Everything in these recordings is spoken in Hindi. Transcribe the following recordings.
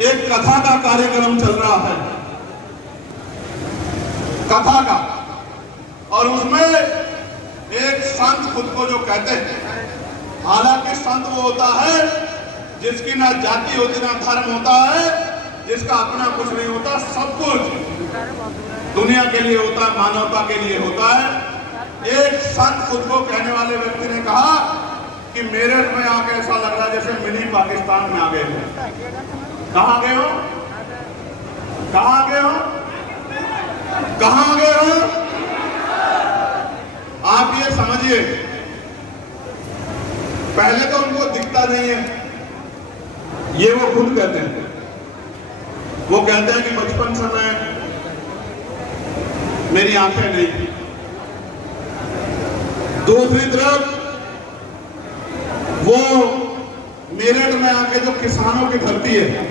एक कथा का कार्यक्रम चल रहा है, कथा का, और उसमें एक संत खुद को जो कहते हैं, हालांकि संत वो होता है जिसकी ना जाति होती ना धर्म होता है, जिसका अपना कुछ नहीं होता, सब कुछ दुनिया के लिए होता है, मानवता के लिए होता है। एक संत खुद को कहने वाले व्यक्ति ने कहा कि मेरठ में आके ऐसा लग रहा है जैसे मिनी पाकिस्तान में आ गए हो। कहां गए हो? कहां गए हो? कहां गए हो? आप ये समझिए, पहले तो उनको दिखता नहीं है, ये वो खुद कहते हैं। वो कहते हैं कि बचपन से मैं, मेरी आंखें नहीं थी। दूसरी तरफ वो मेरठ में आके जो किसानों की धरती है,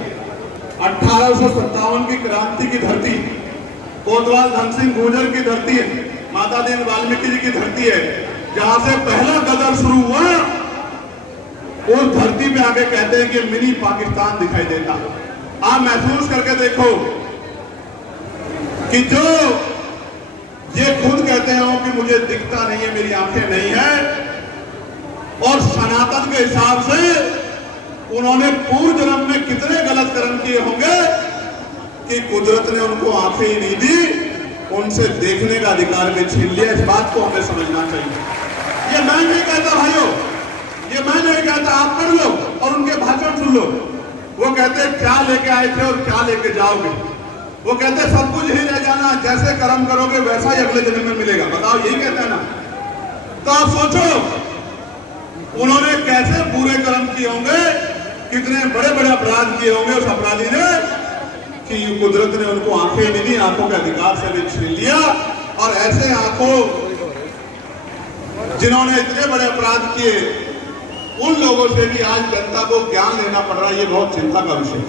1857 की क्रांति की धरती, कोतवाल धन सिंह गुर्जर की धरती है, माता दीन वाल्मीकि जी की धरती है, जहां से पहला गदर शुरू हुआ, उस धरती पे आके कहते हैं कि मिनी पाकिस्तान दिखाई देता। आप महसूस करके देखो कि जो ये खुद कहते हो कि मुझे दिखता नहीं है, मेरी आंखें नहीं है, और सनातन के हिसाब से उन्होंने पूर्व जन्म में कितने गलत कर्म किए होंगे कि कुदरत ने उनको आंखें ही नहीं दी, उनसे देखने का अधिकार भी छीन लिया। इस बात को हमें समझना चाहिए। ये मैं नहीं कहता भाइयों, ये मैं नहीं कहता, आप पढ़ लो और उनके भाषण सुन लो। वो कहते हैं क्या लेके आए थे और क्या लेके जाओगे। वो कहते हैं सब कुछ ही रह जाना, जैसे कर्म करोगे वैसा ही अगले जन्म में मिलेगा। बताओ, यही कहते हैं ना? तो आप सोचो उन्होंने कैसे बुरे कर्म किए होंगे, कितने बड़े बड़े अपराध किए होंगे उस अपराधी ने, कि कुदरत ने उनको आंखें नहीं दी, आंखों के अधिकार से भी छीन लिया। और ऐसे आंखों जिन्होंने इतने बड़े अपराध किए, उन लोगों से भी आज जनता को ज्ञान लेना पड़ रहा है। ये बहुत चिंता का विषय है।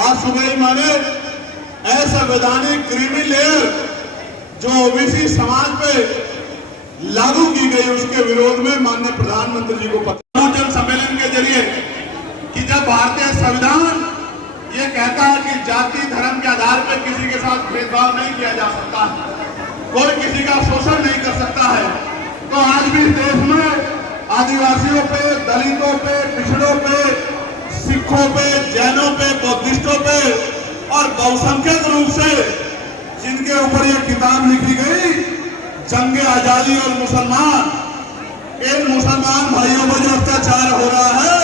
आज सुबह ही मैंने असंवैधानिक क्रीमी लेयर जो ओबीसी समाज पे लागू की गई, उसके विरोध में माननीय प्रधानमंत्री जी को पत्र जन सम्मेलन के जरिए कि जब भारतीय संविधान ये कहता है कि जाति धर्म के आधार पर किसी के साथ भेदभाव नहीं किया जा सकता, कोई किसी का शोषण नहीं कर सकता है, तो आज भी देश में आदिवासियों पे, दलितों पे, पिछड़ों पे, सिखों पे, जैनों पे, बौद्धिस्टों पे और बहुसंख्यक रूप से जिनके ऊपर ये किताब लिखी गई, जंग आजादी और मुसलमान, इन मुसलमान भाइयों पर जो अत्याचार हो रहा है,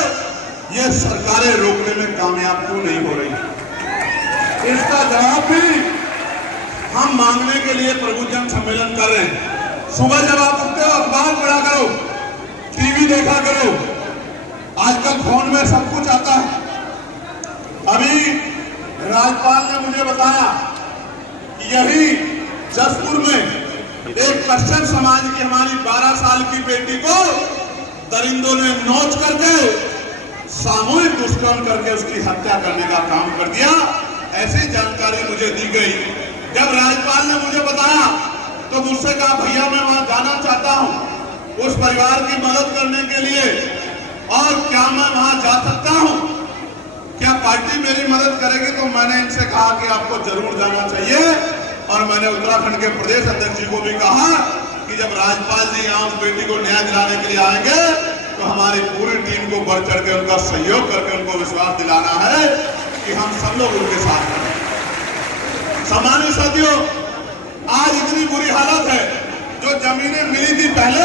ये सरकारें रोकने में कामयाब क्यों नहीं हो रही? इसका जवाब भी हम मांगने के लिए प्रभु जन सम्मेलन कर रहे हैं। सुबह जब आप उठते हो, अखबार पढ़ा करो, टीवी देखा करो, आजकल फोन में सब कुछ आता है। अभी राज्यपाल ने मुझे बताया कि यही जसपुर में एक क्रिश्चियन समाज की हमारी 12 साल की बेटी को दरिंदों ने नोच करके सामूहिक दुष्कर्म करके उसकी हत्या करने का काम कर दिया। ऐसी जानकारी मुझे दी गई। जब राज्यपाल ने मुझे बताया तो मुझसे कहा, भैया मैं वहां जाना चाहता हूं उस परिवार की मदद करने के लिए, और क्या मैं वहां जा सकता हूं? क्या पार्टी मेरी मदद करेगी? तो मैंने इनसे कहा कि आपको जरूर जाना चाहिए। और मैंने उत्तराखंड के प्रदेश अध्यक्ष जी को भी कहा कि जब राज्यपाल जी यहाँ उस बेटी को न्याय दिलाने के लिए आएंगे तो हमारी पूरी टीम को बढ़ चढ़ के उनका सहयोग करके उनको विश्वास दिलाना है कि हम सब लोग उनके साथ हैं। सामान्य साथियों, आज इतनी बुरी हालत है, जो जमीनें मिली थी पहले,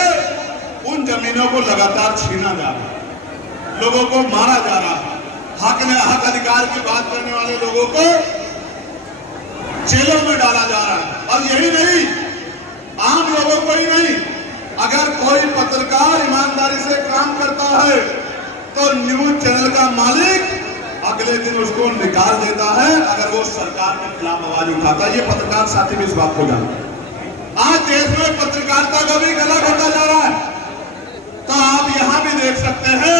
उन जमीनों को लगातार छीना जा रहा है, लोगों को मारा जा रहा है, हक अधिकार की बात करने वाले लोगों को जेलों में डाला जा रहा है। और यही नहीं, आम लोगों को ही नहीं, अगर कोई पत्रकार ईमानदारी से काम करता है तो न्यूज चैनल का मालिक अगले दिन उसको निकाल देता है अगर वो सरकार के खिलाफ आवाज उठाता है। ये पत्रकार साथी भी इस बात को जानते। आज देश में पत्रकारिता का भी गला घोटा जा रहा है। तो आप यहां भी देख सकते हैं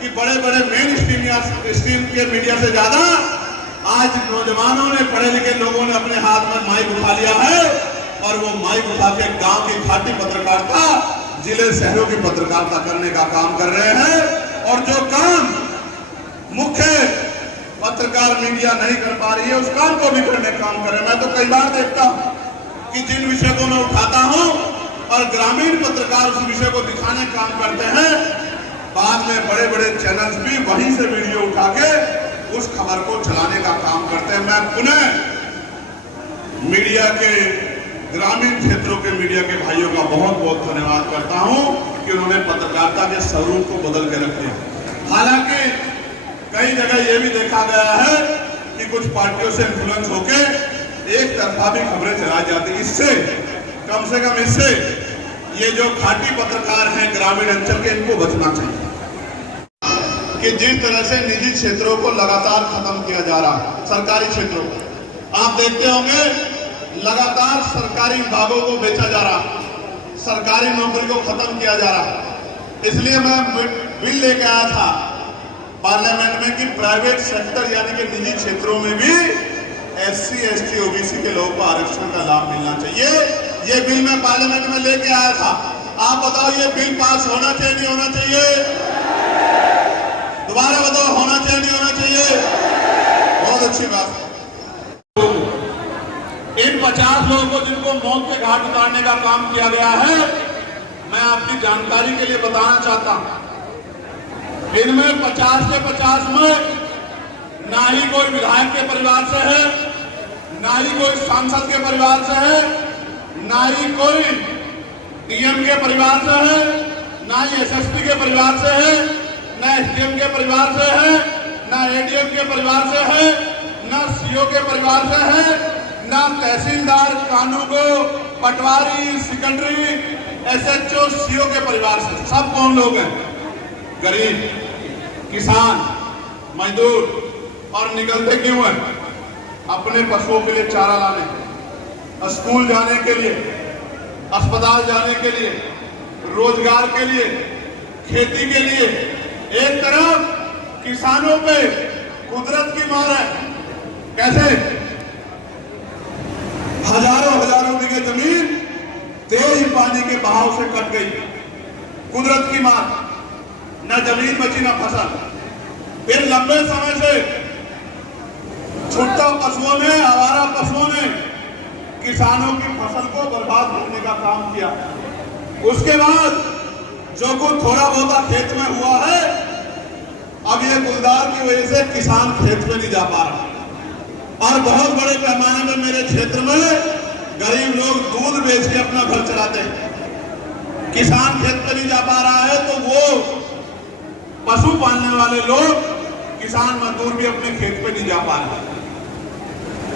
कि बड़े बड़े मेन स्ट्रीम के मीडिया से ज्यादा आज नौजवानों ने, पढ़े लिखे लोगों ने अपने हाथ में माइक उठा लिया है और वो माइक उठा के गांव की खाटी पत्रकारिता, जिले शहरों की पत्रकारिता करने का काम कर रहे हैं। और जो काम मुख्य पत्रकार मीडिया नहीं कर पा रही है, उस काम को भी करने का काम करें। मैं तो कई बार देखता हूं कि जिन विषय को मैं उठाता हूं और ग्रामीण पत्रकार उस विषय को दिखाने का काम करते हैं, बाद में बड़े बड़े चैनल्स भी वहीं से वीडियो उठा के उस खबर को चलाने का काम करते हैं। मैं पुनः मीडिया के, ग्रामीण क्षेत्रों के मीडिया के भाइयों का बहुत बहुत धन्यवाद करता हूं कि उन्होंने पत्रकारिता के स्वरूप को बदल के रख दिया। हालांकि कई जगह यह भी देखा गया है कि कुछ पार्टियों से इन्फ्लुएंस होके एक तरफा भी खबरें चलाई जाती। इससे कम से कम इससे ये जो खाटी पत्रकार हैं ग्रामीण अंचल के, इनको बचना चाहिए कि जिस तरह से निजी क्षेत्रों को लगातार खत्म किया जा रहा है, सरकारी क्षेत्रों को आप देखते होंगे लगातार सरकारी विभागों को बेचा जा रहा, सरकारी नौकरी को खत्म किया जा रहा। इसलिए मैं बिल लेके आया था पार्लियामेंट में कि प्राइवेट सेक्टर यानी कि निजी क्षेत्रों में भी SC, ST, OBC के लोगों को आरक्षण का लाभ मिलना चाहिए। ये बिल मैं पार्लियामेंट में लेके आया था। आप बताओ ये बिल पास होना चाहिए नहीं होना चाहिए? दोबारा बताओ, होना चाहिए नहीं होना चाहिए? बहुत अच्छी बात। इन 50 लोगों को जिनको मौत के घाट उतारने का काम किया गया है, मैं आपकी जानकारी के लिए बताना चाहता हूं, इनमें 50 के 50 में ना ही कोई विधायक के परिवार से है, ना ही कोई सांसद के परिवार से है, ना ही कोई DM के परिवार से है, ना ही SSP के परिवार से है, ना SDM के परिवार से है, ना ADM के परिवार से है, ना CO के परिवार से है, ना तहसीलदार, कानूगो, पटवारी, सेक्रेटरी, SHO, CO के परिवार से। सब कौन लोग हैं? गरीब, किसान, मजदूर। और निकलते क्यों हैं? अपने पशुओं के लिए चारा लाने, स्कूल जाने के लिए, अस्पताल जाने के लिए, रोजगार के लिए, खेती के लिए। एक तरफ किसानों पे कुदरत की मार है, कैसे हजारों बीघे जमीन तेज पानी के बहाव से कट गई, कुदरत की मार, न जमीन बची न फसल। फिर लंबे समय से छुट्टा पशुओं ने, आवारा पशुओं ने किसानों की फसल को बर्बाद करने का काम किया। उसके बाद जो कुछ थोड़ा बहुत खेत में हुआ है, अब ये गुलदार की वजह से किसान खेत में नहीं जा पा रहा। और बहुत बड़े पैमाने में मेरे क्षेत्र में गरीब लोग दूध बेच के अपना घर चलाते हैं। किसान खेत में नहीं जा पा रहा है तो वो पशु पालने वाले लोग, किसान मजदूर भी अपने खेत पे नहीं जा पा रहे।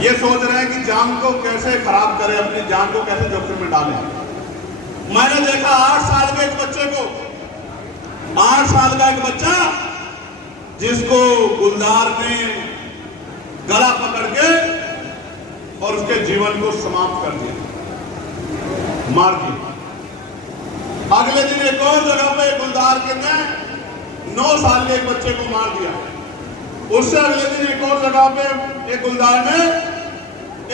ये सोच रहे हैं कि जान को कैसे खराब करें, अपनी जान को कैसे जोखिम में डालें। मैंने देखा 8 साल के एक बच्चे को, 8 साल का एक बच्चा जिसको गुलदार ने गला पकड़ के और उसके जीवन को समाप्त कर दिया, मार दिया। अगले दिन एक और जगह पे गुलदार के ने 9 साल के एक बच्चे को मार दिया। उससे अगले दिन एक और जगह पे एक गुलदार ने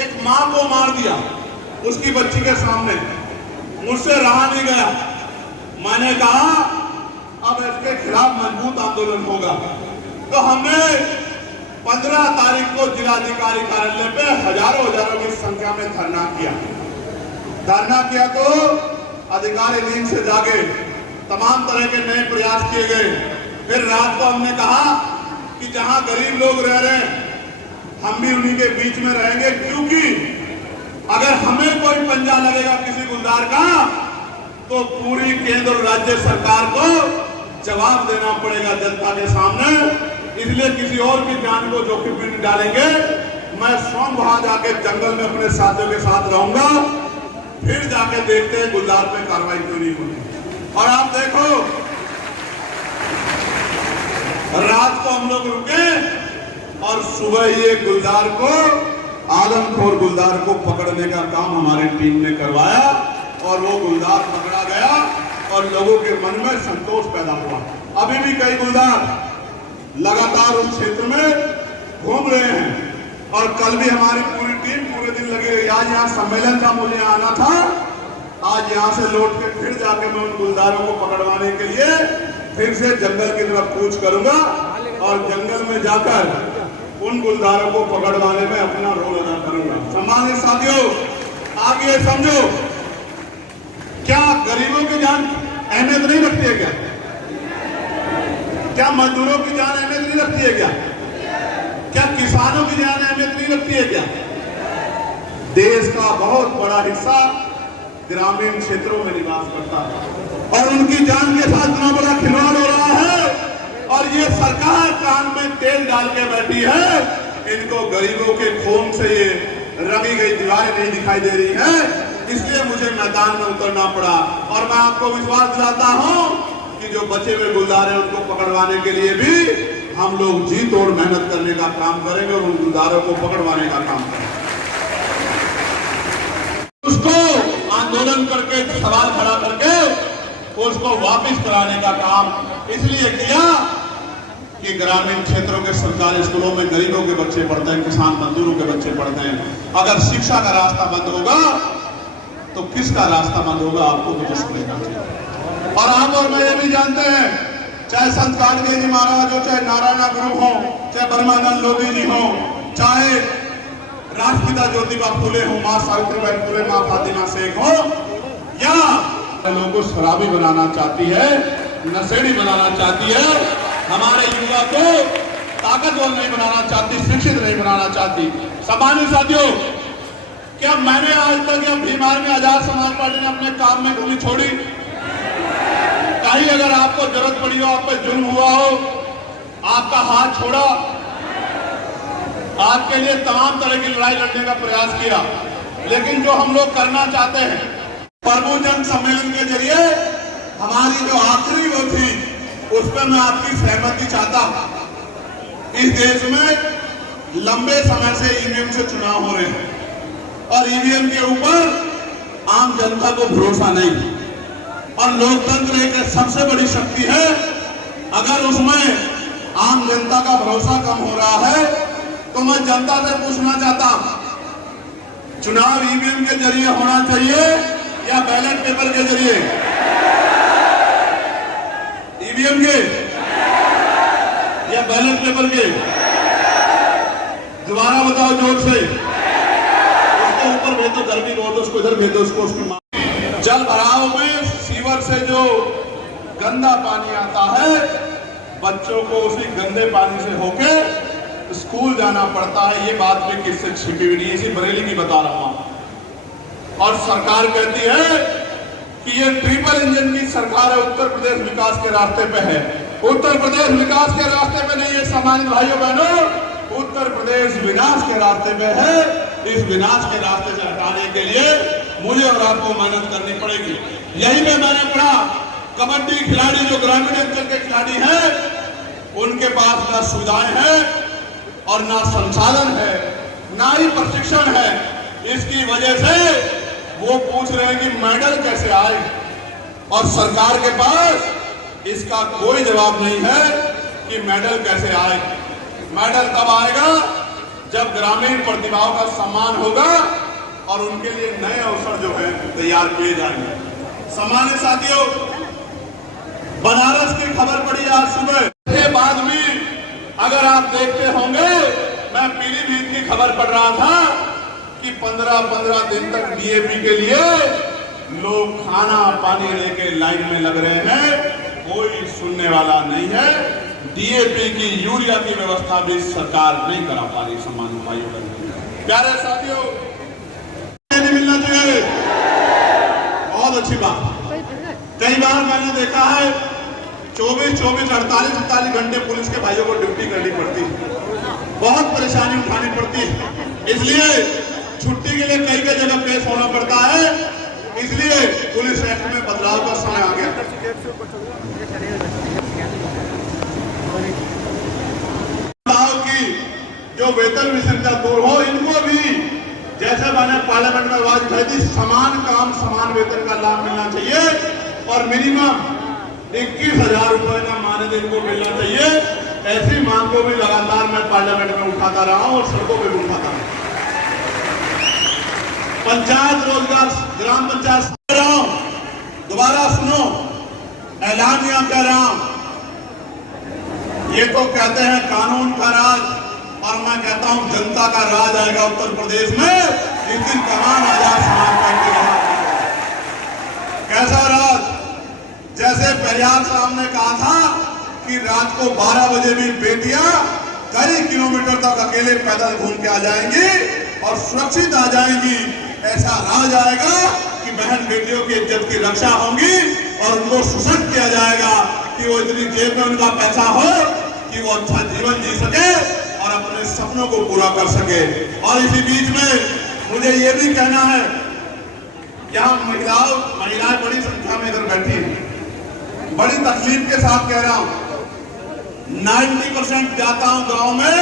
एक मां को मार दिया उसकी बच्ची के सामने। मुझसे रहा नहीं गया, मैंने कहा अब इसके खिलाफ मजबूत आंदोलन होगा। तो हमने 15 तारीख को जिलाधिकारी कार्यालय पे हजारों की संख्या में धरना किया तो अधिकारी नींद से जागे, तमाम तरह के नए प्रयास किए गए। फिर रात को हमने कहा कि जहां गरीब लोग रह रहे हैं हम भी उन्हीं के बीच में रहेंगे, क्योंकि अगर हमें कोई पंजा लगेगा किसी गुलदार का तो पूरी केंद्र और राज्य सरकार को जवाब देना पड़ेगा जनता के सामने। इसलिए किसी और की जान को जोखिम में नहीं डालेंगे। मैं स्वयं वहां जाके जंगल में अपने साथियों के साथ रहूंगा, फिर जाके देखते हैं गुलदार पे कार्रवाई क्यों नहीं होती। और आप देखो रात को हम लोग रुके और सुबह ये गुलदार को, आदमखोर गुलदार को पकड़ने का काम हमारी टीम ने करवाया और वो गुलदार पकड़ा गया और लोगों के मन में संतोष पैदा हुआ। अभी भी कई गुलदार लगातार उस क्षेत्र में घूम रहे हैं और कल भी हमारी पूरी टीम पूरे दिन लगी रही। आज यहाँ सम्मेलन था, मुझे आना था, आज यहाँ से लौट के फिर जाके मैं उन गुलदारों को पकड़वाने के लिए फिर से जंगल की तरफ कूच करूंगा और जंगल में जाकर उन गुलदारों को पकड़वाने में अपना रोल अदा करूंगा। सम्मानित साथियों, आप ये समझो, क्या गरीबों की जान अहमियत नहीं रखती है क्या? क्या मजदूरों की जान अहमियत नहीं रखती है क्या? क्या किसानों की जान अहमियत नहीं रखती है क्या? देश का बहुत बड़ा हिस्सा ग्रामीण क्षेत्रों में निवास करता है और उनकी जान के साथ इतना बड़ा खिलवाड़ हो रहा है और ये सरकार कान में तेल डाल के बैठी है। इनको गरीबों के खून से ये रंगी गई दीवारें नहीं दिखाई दे रही है, इसलिए मुझे मैदान में उतरना पड़ा। और मैं आपको विश्वास दिलाता हूं कि जो बचे हुए गुलदार हैं उनको पकड़वाने के लिए भी हम लोग जी तोड़ मेहनत करने का काम करेंगे और उन गुलदारों को पकड़वाने का काम करेंगे। उसको आंदोलन करके सवाल खड़ा करके उसको वापस कराने का काम इसलिए किया कि ग्रामीण क्षेत्रों के सरकारी स्कूलों में गरीबों के बच्चे पढ़ते हैं, किसान मजदूरों के बच्चे पढ़ते हैं। अगर शिक्षा का रास्ता बंद होगा तो किसका रास्ता बंद होगा, आपको मुझे समझना चाहिए। और आप और मैं ये भी जानते हैं, चाहे संत कागदेव जी महाराज हो, चाहे नारायण गुरु हो, चाहे ब्रह्मानंद लोधी जी हो, चाहे राष्ट्रपिता ज्योतिबा फुले हो, माँ सावित्रीबाई फुले, माँ फातिमा शेख हो, या लोगों को शराबी बनाना चाहती है, नशेड़ी बनाना चाहती है, हमारे युवा को ताकतवर नहीं बनाना चाहती, शिक्षित नहीं बनाना चाहती। सम्मानित साथियों, क्या मैंने आज तक या बीमार में आजाद समाज पार्टी ने अपने काम में कमी छोड़ी? कहीं अगर आपको जरूरत पड़ी हो, आप पे जुल्म हुआ हो, आपका हाथ छोड़ा, आपके लिए तमाम तरह की लड़ाई लड़ने का प्रयास किया, लेकिन जो हम लोग करना चाहते हैं, प्रबुजन सम्मेलन के जरिए हमारी जो आखिरी वो थी उस पर मैं आपकी सहमति चाहता हूं। इस देश में लंबे समय से ईवीएम से चुनाव हो रहे हैं और ईवीएम के ऊपर आम जनता को भरोसा नहीं, और लोकतंत्र एक सबसे बड़ी शक्ति है। अगर उसमें आम जनता का भरोसा कम हो रहा है तो मैं जनता से पूछना चाहता हूं, चुनाव ईवीएम के जरिए होना चाहिए या बैलेट पेपर के जरिए? ईवीएम के या बैलेट पेपर के? दोबारा बताओ जोर से। उसको ऊपर भेजो, गर्मी बहुत है, उसको इधर भेजो, उसको जल भराव में सीवर से जो गंदा पानी आता है, बच्चों को उसी गंदे पानी से होके स्कूल जाना पड़ता है। ये बात में किससे छिपी हुई नहीं, इसी बरेली की बता रहा हूं। और सरकार कहती है कि ये ट्रिपल इंजन की सरकार है, उत्तर प्रदेश विकास के रास्ते पे है। उत्तर प्रदेश विकास के रास्ते पे नहीं है सम्मानित भाइयों बहनों, उत्तर प्रदेश विनाश के रास्ते पे है। इस विनाश के रास्ते से हटाने के लिए मुझे और आपको मेहनत करनी पड़ेगी। यही में मैंने पढ़ा, कबड्डी खिलाड़ी जो ग्रामीण अंचल के खिलाड़ी हैं, उनके पास ना सुविधाएं हैं और ना संसाधन है, ना ही प्रशिक्षण है। इसकी वजह से वो पूछ रहे हैं कि मेडल कैसे आए, और सरकार के पास इसका कोई जवाब नहीं है कि मेडल कैसे आए। मेडल तब आएगा जब ग्रामीण प्रतिभाओं का सम्मान होगा और उनके लिए नए अवसर जो है तैयार किए जाएंगे। सम्मानित साथियों, बनारस की खबर पड़ी आज सुबह के बाद भी, अगर आप देखते होंगे, मैं पीलीभीत की खबर पढ़ रहा था कि 15-15 दिन तक डीएपी के लिए लोग खाना पानी लेके लाइन में लग रहे हैं, कोई सुनने वाला नहीं है। डीएपी की, यूरिया की व्यवस्था भी सरकार नहीं करा पा रही। सम्मानित भाइयों बहनों, प्यारे साथियों, नहीं मिलना चाहिए, बहुत अच्छी बात। कई बार मैंने देखा है 24-24, 48-48 घंटे पुलिस के भाइयों को ड्यूटी करनी पड़ती है, बहुत परेशानी उठानी पड़ती है, इसलिए छुट्टी के लिए कई कई जगह पेश होना पड़ता है। इसलिए पुलिस एक्ट में बदलाव का समय आ गया। बदलाव की जो वेतन विषमता दूर हो, इनको भी जैसे मैंने पार्लियामेंट में आवाज उठाई थी, समान काम समान वेतन का लाभ मिलना चाहिए और मिनिमम 21,000 रुपए का मानदेय को मिलना चाहिए। ऐसी मांग को भी लगातार मैं पार्लियामेंट में उठाता रहा हूं और सड़कों पर भी उठाता रहा। पंचायत रोजगार, ग्राम पंचायत कह रहा हूं, दोबारा सुनो, ऐलानिया कह रहा हूं। ये तो कहते हैं कानून का राज, और मैं कहता हूं जनता का राज आएगा उत्तर प्रदेश में, जिस दिन कमान आजाद समाज पार्टी का। कैसा राज? जैसे परिहार साहब ने कहा था कि रात को 12 बजे भी बेटियां कई किलोमीटर तक अकेले पैदल घूम के आ जाएंगी और सुरक्षित आ जाएंगी। ऐसा राज आएगा कि बहन बेटियों की इज्जत की रक्षा होगी और उनको सशक्त किया जाएगा कि वो इतनी जेब में उनका पैसा हो कि वो अच्छा जीवन जी सके और अपने सपनों को पूरा कर सके। और इसी बीच में मुझे ये भी कहना है, यहाँ महिलाएं बड़ी संख्या में इधर बैठी हैं, बड़ी तकलीफ के साथ कह रहा हूं, 90% जाता हूं गांव में,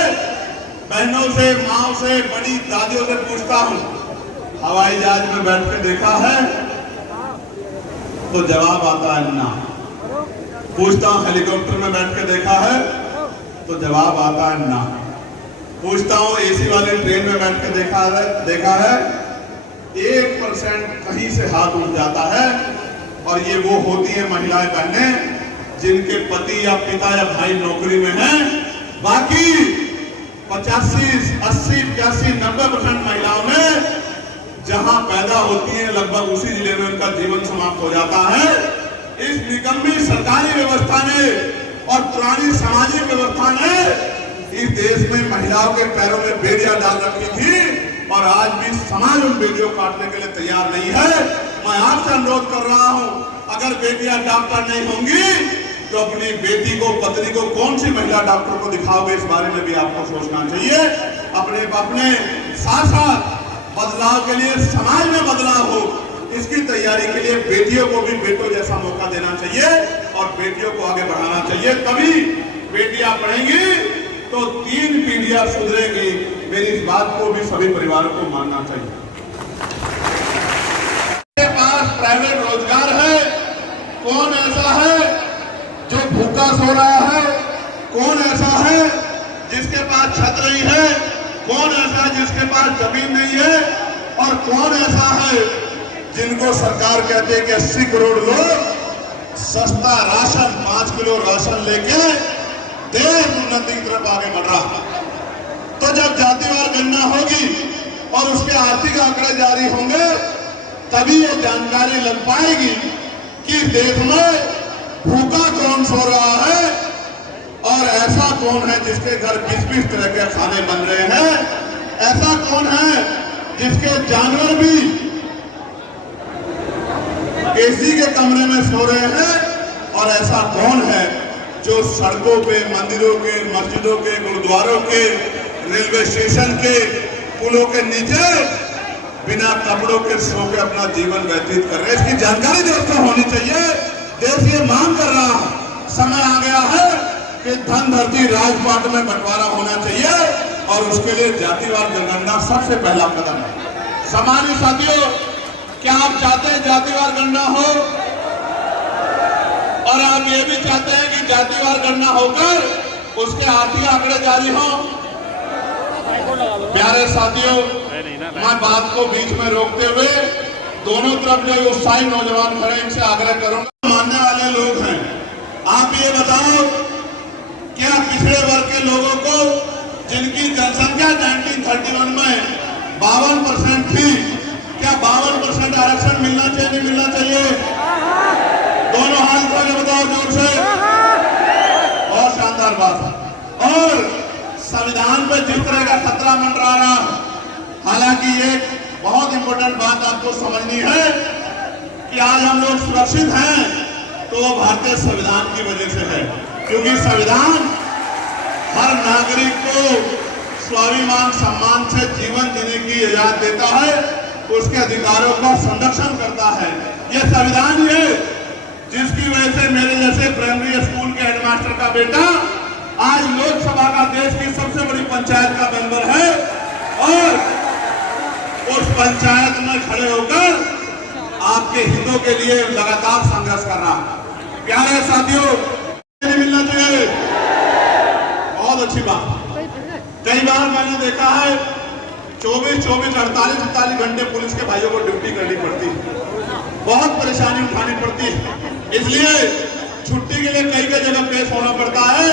बहनों से, माओ से, बड़ी दादियों से पूछता हूं, हवाई जहाज में बैठ के देखा है? तो जवाब आता है ना। पूछता हूं हेलीकॉप्टर में बैठ के देखा है? तो जवाब आता है ना। पूछता हूं एसी वाली ट्रेन में बैठ के देखा है? 1% कहीं से हाथ उठ जाता है। और ये वो होती है महिलाएं, बहनें जिनके पति या पिता या भाई नौकरी में हैं। बाकी 85, 80, 85, 90% महिलाओं में जहां पैदा होती है लगभग उसी जिले में उनका जीवन समाप्त हो जाता है। इस निकम्मी सरकारी व्यवस्था ने और पुरानी सामाजिक व्यवस्था ने इस देश में महिलाओं के पैरों में बेड़ियां डाल रखी थी और आज भी समाज उन बेड़ियों काटने के लिए तैयार नहीं है। मैं आपसे अनुरोध कर रहा हूं, अगर बेटियां डॉक्टर नहीं होंगी तो अपनी बेटी को, पत्नी को कौन सी महिला डॉक्टर को दिखाओगे, इस बारे में भी आपको सोचना चाहिए। अपने साथ साथ बदलाव के लिए, समाज में बदलाव हो, इसकी तैयारी के लिए बेटियों को भी बेटों जैसा मौका देना चाहिए और बेटियों को आगे बढ़ाना चाहिए। तभी बेटियां पढ़ेंगी तो 3 पीढ़ियां सुधरेगी। मेरी इस बात को भी सभी परिवारों को मानना चाहिए। के पास प्राइवेट रोजगार है, कौन ऐसा है जो भूखा सो रहा है? कौन ऐसा है जिसके पास छत नहीं है? कौन ऐसा है जिसके पास जमीन नहीं है? और कौन ऐसा है जिनको सरकार कहती है कि 80 करोड़ लोग सस्ता राशन, 5 किलो राशन लेके देश उन्नति की तरफ आगे बढ़ रहा है? तो जब जातिवार गणना होगी और उसके आर्थिक आंकड़े जारी होंगे, तभी ये जानकारी लग पाएगी कि देश में भूखा कौन सो रहा है और ऐसा कौन है जिसके घर 20-20 तरह के खाने बन रहे हैं। ऐसा कौन है जिसके जानवर भी एसी के कमरे में सो रहे हैं और ऐसा कौन है जो सड़कों पे, मंदिरों के, मस्जिदों के, गुरुद्वारों के, रेलवे स्टेशन के, पुलों के नीचे बिना कपड़ों के सो के अपना जीवन व्यतीत कर रहे हैं। इसकी जानकारी देश को होनी चाहिए। देश ये मांग कर रहा है, समय आ गया है कि धन धरती राजपाट में बंटवारा होना चाहिए और उसके लिए जातिवार जनगणना सबसे पहला कदम है। सामान्य साथियों, क्या आप चाहते हैं जातिवार गणना हो? और आप ये भी चाहते हैं कि जातिवार गणना होकर उसके आर्थिक आंकड़े जारी हो? प्यारे साथियों, मैं बात को बीच में रोकते हुए दोनों तरफ जो उत्साही नौजवान खड़े इनसे आग्रह करूंगा, मानने वाले लोग हैं, आप ये बताओ, क्या पिछड़े वर्ग के लोगों को जिनकी जनसंख्या 1931 में 52% थी, क्या 52% आरक्षण मिलना चाहिए, नहीं मिलना चाहिए? दोनों हाथ खोल के बताओ जोर से। बहुत शानदार बात। और संविधान पे जिस तरह का खतरा मंडरा रहा, हालांकि एक बहुत इंपॉर्टेंट बात आपको समझनी है कि आज हम लोग सुरक्षित हैं तो वो भारतीय संविधान की वजह से है, क्योंकि संविधान हर नागरिक को स्वाभिमान, सम्मान से जीवन जीने की इजाजत देता है, उसके अधिकारों का संरक्षण करता है। ये संविधान ही है जिसकी वजह से मेरे जैसे प्राइमरी स्कूल के हेडमास्टर का बेटा आज लोकसभा का देश की सबसे बड़ी पंचायत का मेंबर है और उस पंचायत में खड़े होकर आपके हितों के लिए लगातार संघर्ष कर रहा है। प्यारे साथियों, मिलना चाहिए, बहुत अच्छी बात। कई बार मैंने देखा है 24, 48 घंटे पुलिस के भाइयों को ड्यूटी करनी पड़ती है, बहुत परेशानी उठानी पड़ती है, इसलिए छुट्टी के लिए कई जगह पेश होना पड़ता है।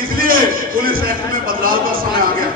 इसलिए पुलिस एक्ट में बदलाव का समय आ गया।